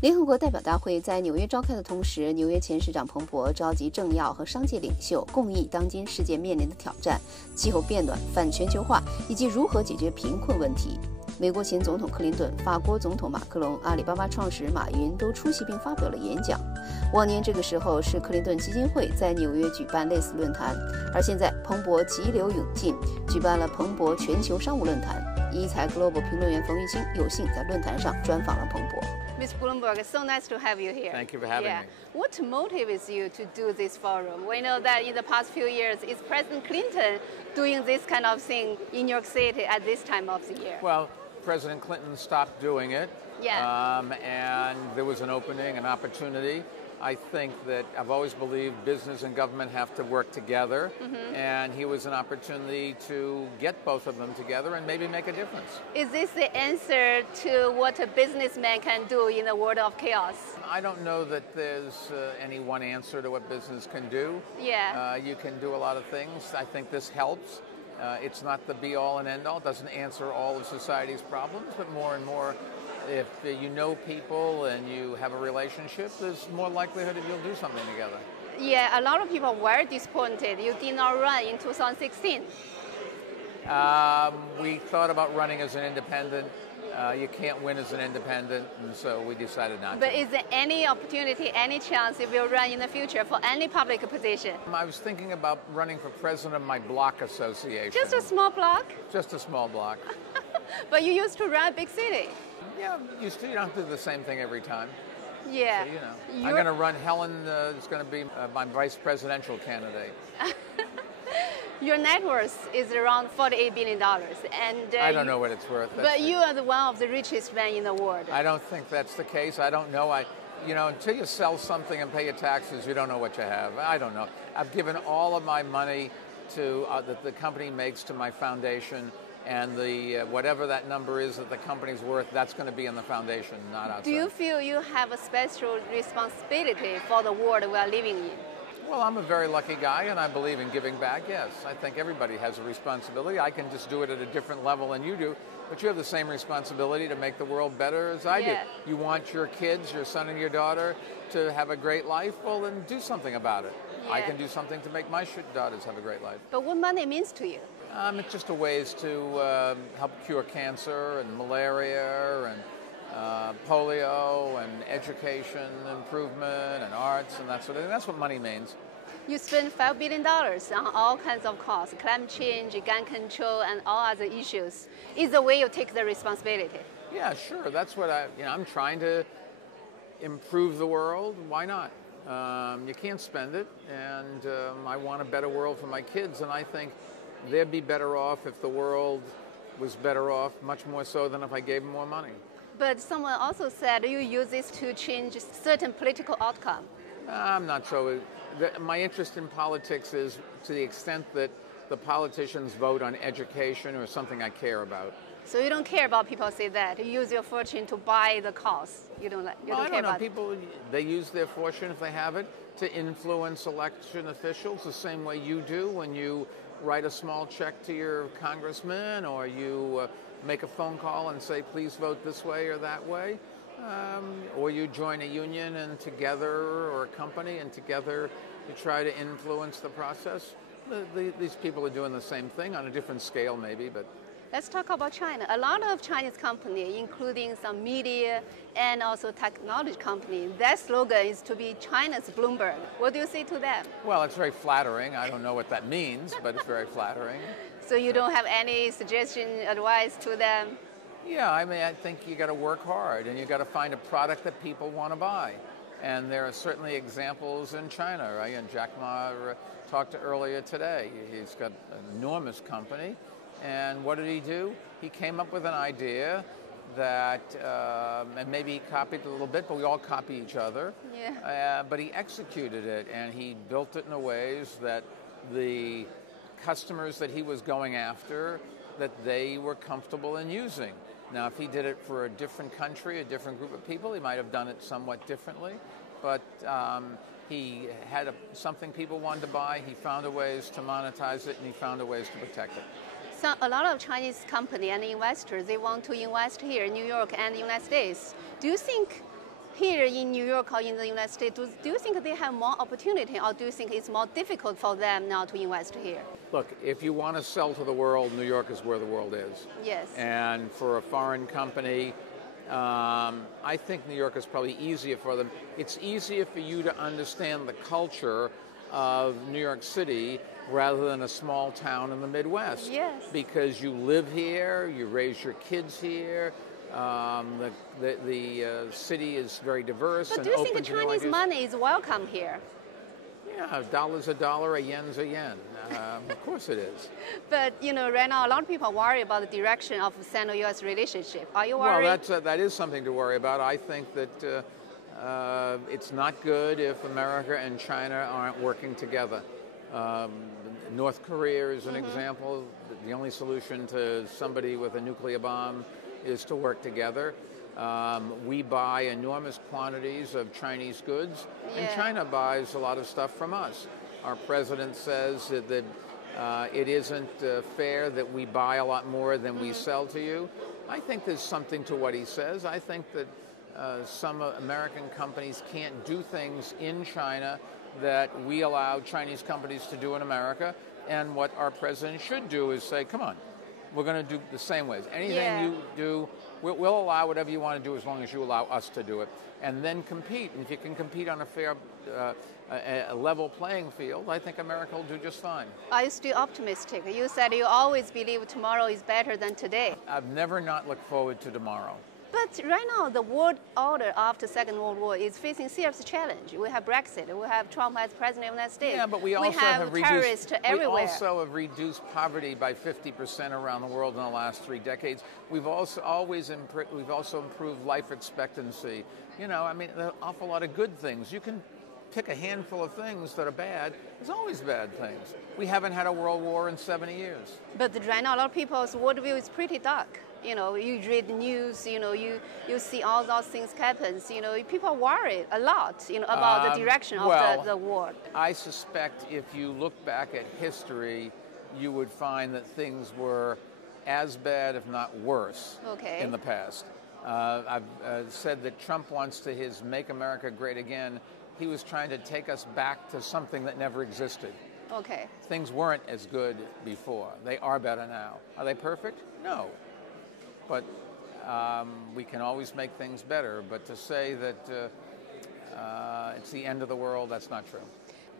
联合国代表大会在纽约召开的同时，纽约前市长彭博召集政要和商界领袖，共议当今世界面临的挑战、气候变暖、反全球化以及如何解决贫困问题。美国前总统克林顿、法国总统马克龙、阿里巴巴创始人马云都出席并发表了演讲。往年这个时候是克林顿基金会在纽约举办类似论坛，而现在彭博急流勇进，举办了彭博全球商务论坛。Yicai Global 评论员冯玉清有幸在论坛上专访了彭博。Ms. Bloomberg, it's so nice to have you here. Thank you for having me. What motivates you to do this forum? We know that in the past few years, it's President Clinton doing this kind of thing in New York City at this time of the year. Well, President Clinton stopped doing it. And there was an opening, an opportunity. I think that I've always believed business and government have to work together, and here was an opportunity to get both of them together and maybe make a difference. Is this the answer to what a businessman can do in a world of chaos? I don't know that there's any one answer to what business can do. You can do a lot of things. I think this helps. It's not the be-all and end-all. It doesn't answer all of society's problems, but more and more, if you know people and you have a relationship, there's more likelihood that you'll do something together. Yeah, a lot of people were disappointed you did not run in 2016. We thought about running as an independent. You can't win as an independent, and so we decided not to. But is there any opportunity, any chance if you run in the future for any public position? I was thinking about running for president of my block association. Just a small block? Just a small block. But you used to run a big city. Yeah, you don't have to do the same thing every time. Yeah. So, I'm going to run Helen, is going to be my vice presidential candidate. Your net worth is around $48 billion. And I don't know what it's worth. But you are one of the richest men in the world. I don't think that's the case. I don't know. Until you sell something and pay your taxes, you don't know what you have. I don't know. I've given all of my money to that the company makes to my foundation, and the whatever that number is that the company's worth, that's going to be in the foundation, not outside. Do you feel you have a special responsibility for the world we are living in? Well, I'm a very lucky guy, and I believe in giving back, yes. I think everybody has a responsibility. I can just do it at a different level than you do, but you have the same responsibility to make the world better as I do. You want your kids, your son and your daughter, to have a great life? Well, then do something about it. I can do something to make my daughters have a great life. But what money means to you? It's just a ways to help cure cancer and malaria and polio and education improvement and arts and that sort of thing. That's what money means. You spend $5 billion on all kinds of costs, climate change, gun control, and all other issues. Is the way you take the responsibility? Yeah, sure. That's what I'm trying to improve the world. Why not? You can't spend it, and I want a better world for my kids, and I think they'd be better off if the world was better off, much more so than if I gave them more money. But someone also said you use this to change certain political outcome. I'm not so. My interest in politics is to the extent that the politicians vote on education or something I care about. So you don't care about people say that. You use your fortune to buy the cause. You don't care about people. They use their fortune, if they have it, to influence election officials the same way you do when you write a small check to your congressman, or you make a phone call and say, please vote this way or that way, or you join a union and together, or a company, and together you try to influence the process. These people are doing the same thing on a different scale maybe, but... Let's talk about China. A lot of Chinese companies, including some media and also technology companies, their slogan is to be China's Bloomberg. What do you say to that? Well, it's very flattering. I don't know what that means, but it's very flattering. So you don't have any suggestion, advice to them? Yeah, I think you got to work hard, and you got to find a product that people want to buy. And there are certainly examples in China, right? And Jack Ma talked earlier today. He's got an enormous company. And what did he do? He came up with an idea that, and maybe he copied it a little bit, but we all copy each other. But he executed it, and he built it in a ways that the customers that he was going after, that they were comfortable in using. Now, if he did it for a different country, a different group of people, he might have done it somewhat differently. But he had something people wanted to buy. He found a ways to monetize it, and he found a ways to protect it. So a lot of Chinese companies and investors, they want to invest here in New York and the United States. Do you think here in New York or in the United States, do you think they have more opportunity, or do you think it's more difficult for them now to invest here? Look, if you want to sell to the world, New York is where the world is. Yes. And for a foreign company, I think New York is probably easier for them. It's easier for you to understand the culture of New York City rather than a small town in the Midwest. Yes. Because you live here, you raise your kids here. The city is very diverse and But do you open think to new Chinese ideas. money is welcome here? Yeah, a dollar's a dollar, a yen's a yen. Of course it is. But right now a lot of people worry about the direction of Sino-U.S. relationship. Are you worried? Well, that is something to worry about. I think that it's not good if America and China aren't working together. North Korea is an example. The only solution to somebody with a nuclear bomb is to work together. We buy enormous quantities of Chinese goods, and China buys a lot of stuff from us. Our president says that it isn't fair that we buy a lot more than we sell to you. I think there's something to what he says. I think that some American companies can't do things in China that we allow Chinese companies to do in America. And what our president should do is say, come on, we're going to do the same ways. Anything you do, we'll allow whatever you want to do as long as you allow us to do it. And then compete. And if you can compete on a fair, a level playing field, I think America will do just fine. Are you still optimistic? You said you always believe tomorrow is better than today. I've never not looked forward to tomorrow. But right now, the world order after Second World War is facing serious challenge. We have Brexit. We have Trump as president of the United States. Yeah, but we also have terrorists everywhere. We also have reduced poverty by 50% around the world in the last 3 decades. We've also improved life expectancy. There are an awful lot of good things. You can pick a handful of things that are bad. There's always bad things. We haven't had a world war in 70 years. But right now, a lot of people's worldview is pretty dark. You read the news, you see all those things happen. People worry a lot, about the direction of the world. I suspect if you look back at history, you would find that things were as bad, if not worse, in the past. I've said that Trump wants to his Make America Great Again. He was trying to take us back to something that never existed. Okay. Things weren't as good before. They are better now. Are they perfect? No. But we can always make things better. But to say that it's the end of the world, that's not true.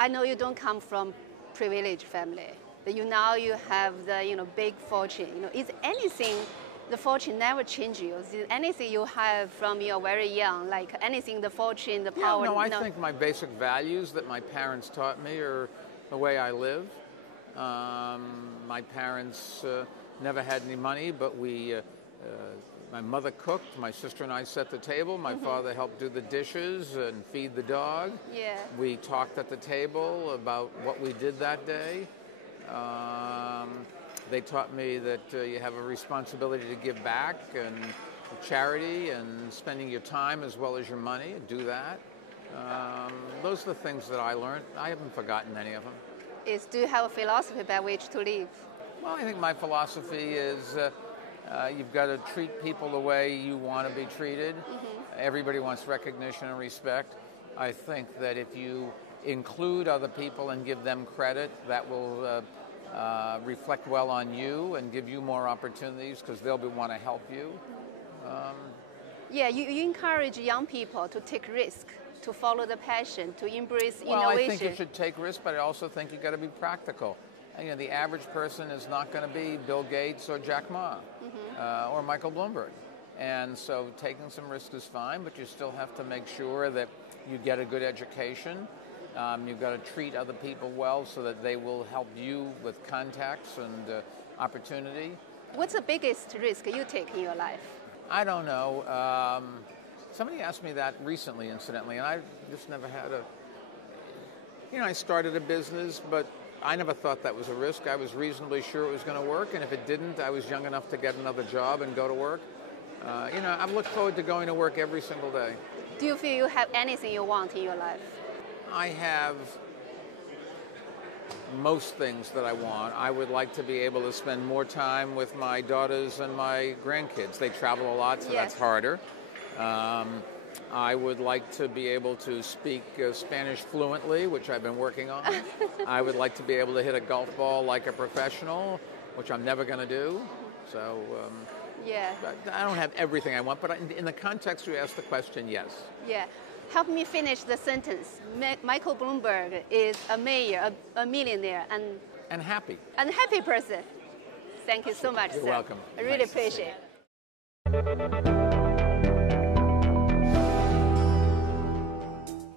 I know you don't come from privileged family. But you have the big fortune. Is anything the fortune never change you? Is there anything you have from you're very young, like anything, the fortune, the power? I think my basic values that my parents taught me are the way I live. My parents never had any money, but my mother cooked, my sister and I set the table, my father helped do the dishes and feed the dog. Yeah. We talked at the table about what we did that day. They taught me that you have a responsibility to give back and charity and spending your time as well as your money. Do that. Those are the things that I learned. I haven't forgotten any of them. Do you have a philosophy by which to live? Well, I think my philosophy is you've got to treat people the way you want to be treated. Everybody wants recognition and respect. I think that if you include other people and give them credit, that will reflect well on you and give you more opportunities because they'll want to help you. You encourage young people to take risk, to follow the passion, to embrace innovation. Well, I think you should take risks, but I also think you've got to be practical. The average person is not going to be Bill Gates or Jack Ma or Michael Bloomberg. And so taking some risks is fine, but you still have to make sure that you get a good education. You've got to treat other people well so that they will help you with contacts and opportunity. What's the biggest risk you take in your life? I don't know. Somebody asked me that recently, incidentally, and I just never had I started a business, but I never thought that was a risk. I was reasonably sure it was going to work, and if it didn't, I was young enough to get another job and go to work. I look forward to going to work every single day. Do you feel you have anything you want in your life? I have most things that I want. I would like to be able to spend more time with my daughters and my grandkids. They travel a lot, so that's harder. I would like to be able to speak Spanish fluently, which I've been working on. I would like to be able to hit a golf ball like a professional, which I'm never going to do. So yeah. I don't have everything I want, but in the context you asked the question, yes. Yeah. Help me finish the sentence. Michael Bloomberg is a mayor, a millionaire, And happy. and happy person. Thank you so much, You're sir. welcome. I really Nice to see appreciate it.